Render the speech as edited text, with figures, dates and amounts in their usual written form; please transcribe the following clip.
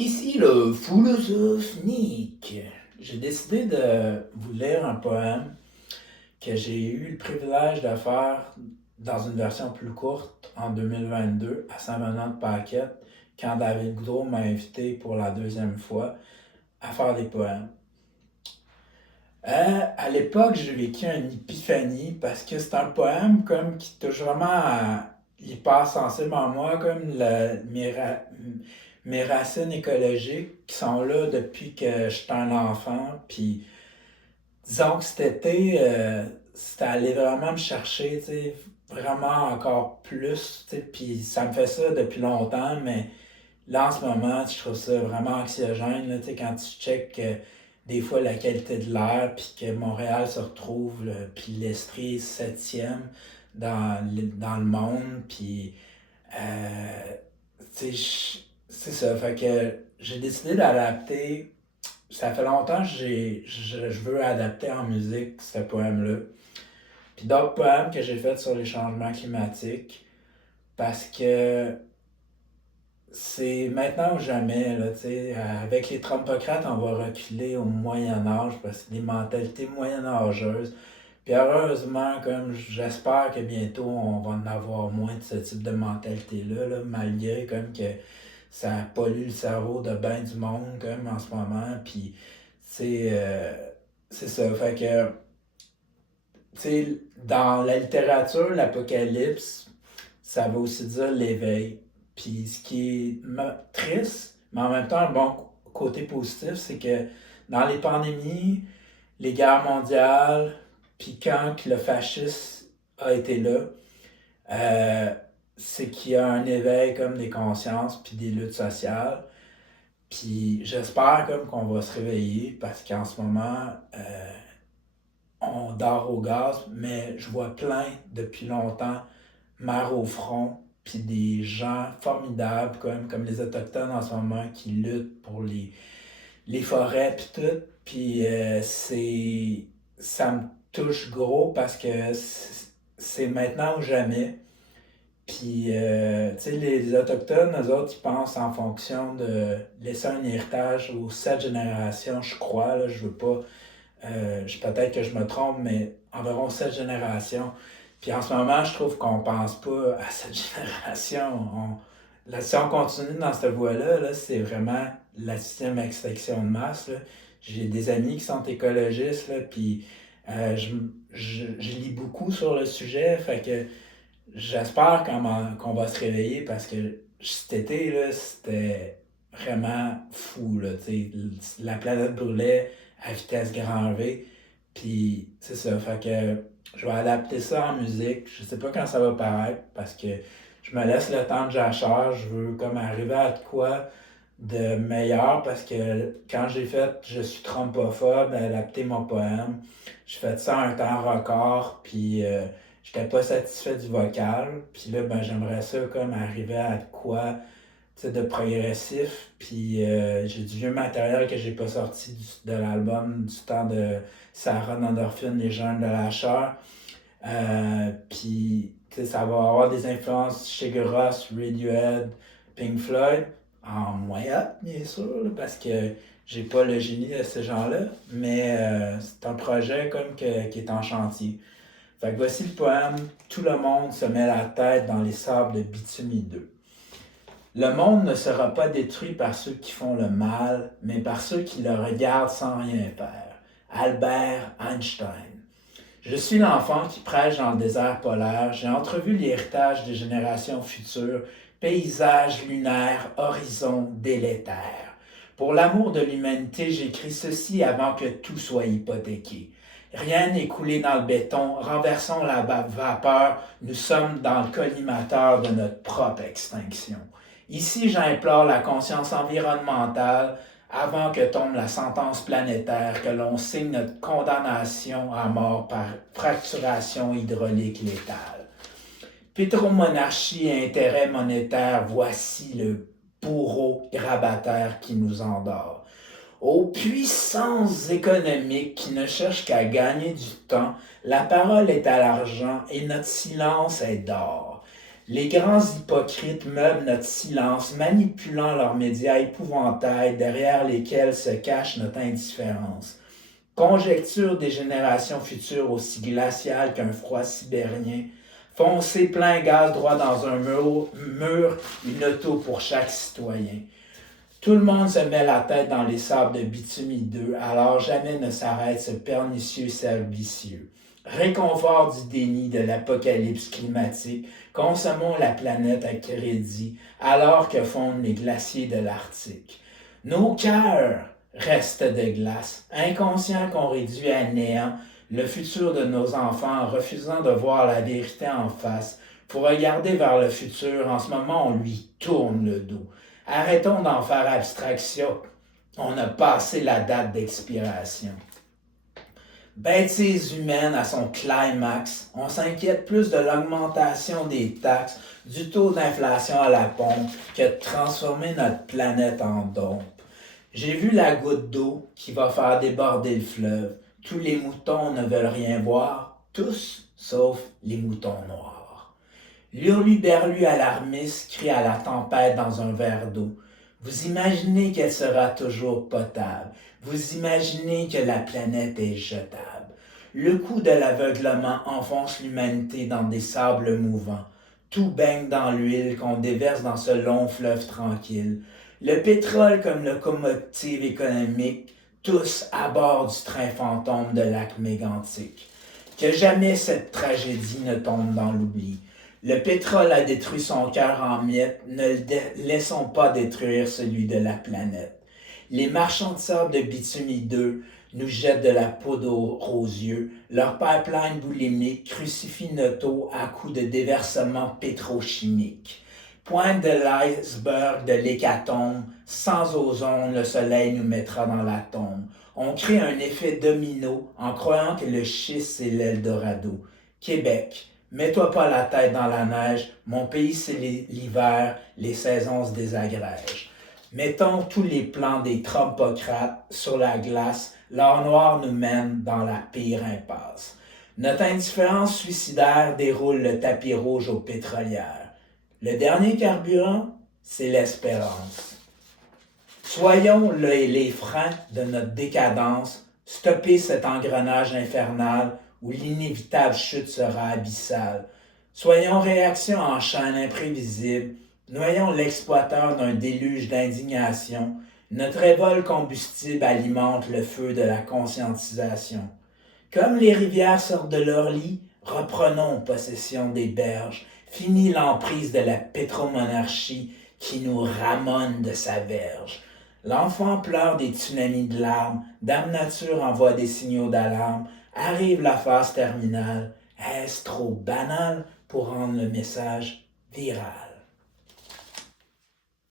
Ici le philosophe Nick. J'ai décidé de vous lire un poème que j'ai eu le privilège de faire dans une version plus courte en 2022 à Saint-Venant-de-Paquette quand David Goudreau m'a invité pour la deuxième fois à faire des poèmes. À l'époque, j'ai vécu une épiphanie parce que c'est un poème comme qui touche vraiment à hyper sensible en moi, comme mes racines écologiques qui sont là depuis que j'étais un enfant. Puis disons que cet été, c'était allé vraiment me chercher, tu sais, vraiment encore plus, tu sais, puis ça me fait ça depuis longtemps, mais là, en ce moment, je trouve ça vraiment anxiogène, là, tu sais, quand tu checkes des fois la qualité de l'air, puis que Montréal se retrouve, là, puis l'Estrie est septième dans le monde, puis, tu sais, c'est ça, fait que j'ai décidé d'adapter, ça fait longtemps que je veux adapter en musique ce poème-là, puis d'autres poèmes que j'ai faits sur les changements climatiques, parce que c'est maintenant ou jamais, là, tu sais. Avec les Trumpocrates, on va reculer au Moyen Âge parce que les mentalités moyenâgeuses. Puis heureusement, comme j'espère que bientôt on va en avoir moins de ce type de mentalité-là, là, malgré comme que ça pollue le cerveau de ben du monde comme en ce moment. Puis c'est ça. Fait que tu sais, dans la littérature, l'apocalypse, ça veut aussi dire l'éveil. Puis ce qui est triste, mais en même temps, un bon côté positif, c'est que dans les pandémies, les guerres mondiales, puis quand que le fascisme a été là, euh, c'est qu'il y a un éveil comme des consciences, puis des luttes sociales. Puis j'espère comme qu'on va se réveiller parce qu'en ce moment, on dort au gaz, mais je vois plein depuis longtemps, mère au front, puis des gens formidables comme les Autochtones en ce moment qui luttent pour les forêts, puis tout. Puis ça me touche gros parce que c'est maintenant ou jamais. Puis, tu sais, les Autochtones, eux autres, ils pensent en fonction de laisser un héritage aux 7 générations, je crois. Là, je veux pas peut-être que je me trompe, mais environ 7 générations. Puis en ce moment, je trouve qu'on pense pas à cette génération. Là, si on continue dans cette voie-là, là, c'est vraiment la sixième extinction de masse. Là. J'ai des amis qui sont écologistes, là, puis je lis beaucoup sur le sujet, fait que j'espère qu'on va se réveiller parce que cet été, là, c'était vraiment fou. Là, la planète brûlait à vitesse grand V. Puis c'est ça. Fait que je vais adapter ça en musique. Je sais pas quand ça va paraître parce que je me laisse le temps de jachère. Je veux comme arriver à de quoi de meilleur parce que quand j'ai fait Je suis trompophobe, adapter mon poème, j'ai fait ça en un temps record, puis j'étais pas satisfait du vocal, puis là, ben, j'aimerais ça comme arriver à de quoi, tu sais, de progressif, puis j'ai du vieux matériel que j'ai pas sorti de l'album du temps de Sarah Nandorfin, Les Jeunes de la Chair, puis tu sais, ça va avoir des influences chez Ross, Radiohead, Pink Floyd, en moyenne, bien sûr, là, parce que j'ai pas le génie de ces gens-là, mais c'est un projet comme qui est en chantier. Fait que voici le poème Tout le monde se met la tête dans les sables de bitume hideux. Le monde ne sera pas détruit par ceux qui font le mal, mais par ceux qui le regardent sans rien faire. Albert Einstein. Je suis l'enfant qui prêche dans le désert polaire. J'ai entrevu l'héritage des générations futures, paysages lunaires, horizons délétères. Pour l'amour de l'humanité, j'écris ceci avant que tout soit hypothéqué. Rien n'est coulé dans le béton, renversons la vapeur, nous sommes dans le collimateur de notre propre extinction. Ici, j'implore la conscience environnementale avant que tombe la sentence planétaire, que l'on signe notre condamnation à mort par fracturation hydraulique létale. Pétromonarchie et intérêt monétaire, voici le bourreau grabataire qui nous endort. Aux puissances économiques qui ne cherchent qu'à gagner du temps, la parole est à l'argent et notre silence est d'or. Les grands hypocrites meublent notre silence, manipulant leurs médias épouvantails derrière lesquels se cache notre indifférence. Conjecture des générations futures aussi glaciales qu'un froid sibérien, foncer plein gaz droit dans un mur, une auto pour chaque citoyen. Tout le monde se met la tête dans les sables de bitume hideux, alors jamais ne s'arrête ce pernicieux cercle vicieux. Réconfort du déni de l'apocalypse climatique, consommons la planète à crédit, alors que fondent les glaciers de l'Arctique. Nos cœurs restent de glace, inconscients qu'on réduit à néant le futur de nos enfants en refusant de voir la vérité en face. Pour regarder vers le futur, en ce moment, on lui tourne le dos. Arrêtons d'en faire abstraction. On a passé la date d'expiration. Bêtise humaine à son climax, on s'inquiète plus de l'augmentation des taxes, du taux d'inflation à la pompe, que de transformer notre planète en dompe. J'ai vu la goutte d'eau qui va faire déborder le fleuve. Tous les moutons ne veulent rien voir, tous sauf les moutons noirs. L'hurluberlu alarmiste crie à la tempête dans un verre d'eau. Vous imaginez qu'elle sera toujours potable. Vous imaginez que la planète est jetable. Le coup de l'aveuglement enfonce l'humanité dans des sables mouvants. Tout baigne dans l'huile qu'on déverse dans ce long fleuve tranquille. Le pétrole comme locomotive économique, tous à bord du train fantôme de lac mégantique. Que jamais cette tragédie ne tombe dans l'oubli. Le pétrole a détruit son cœur en miettes, ne laissons pas détruire celui de la planète. Les marchands de sable de bitume hideux nous jettent de la poudre aux yeux. Leur pipeline boulimique crucifie notre eau à coups de déversement pétrochimique. Pointe de l'iceberg de l'hécatombe, sans ozone, le soleil nous mettra dans la tombe. On crée un effet domino en croyant que le schiste c'est l'Eldorado. Québec, mets-toi pas la tête dans la neige, mon pays c'est l'hiver, les saisons se désagrègent. Mettons tous les plans des trumpocrates sur la glace, l'or noir nous mène dans la pire impasse. Notre indifférence suicidaire déroule le tapis rouge aux pétrolières. Le dernier carburant, c'est l'espérance. Soyons les freins de notre décadence, stopper cet engrenage infernal où l'inévitable chute sera abyssale. Soyons réaction en chaîne imprévisible, noyons l'exploiteur d'un déluge d'indignation. Notre révolte combustible alimente le feu de la conscientisation. Comme les rivières sortent de leur lit, reprenons possession des berges. Fini l'emprise de la pétromonarchie qui nous ramone de sa verge. L'enfant pleure des tsunamis de larmes, Dame Nature envoie des signaux d'alarme, arrive la phase terminale. Est-ce trop banal pour rendre le message viral?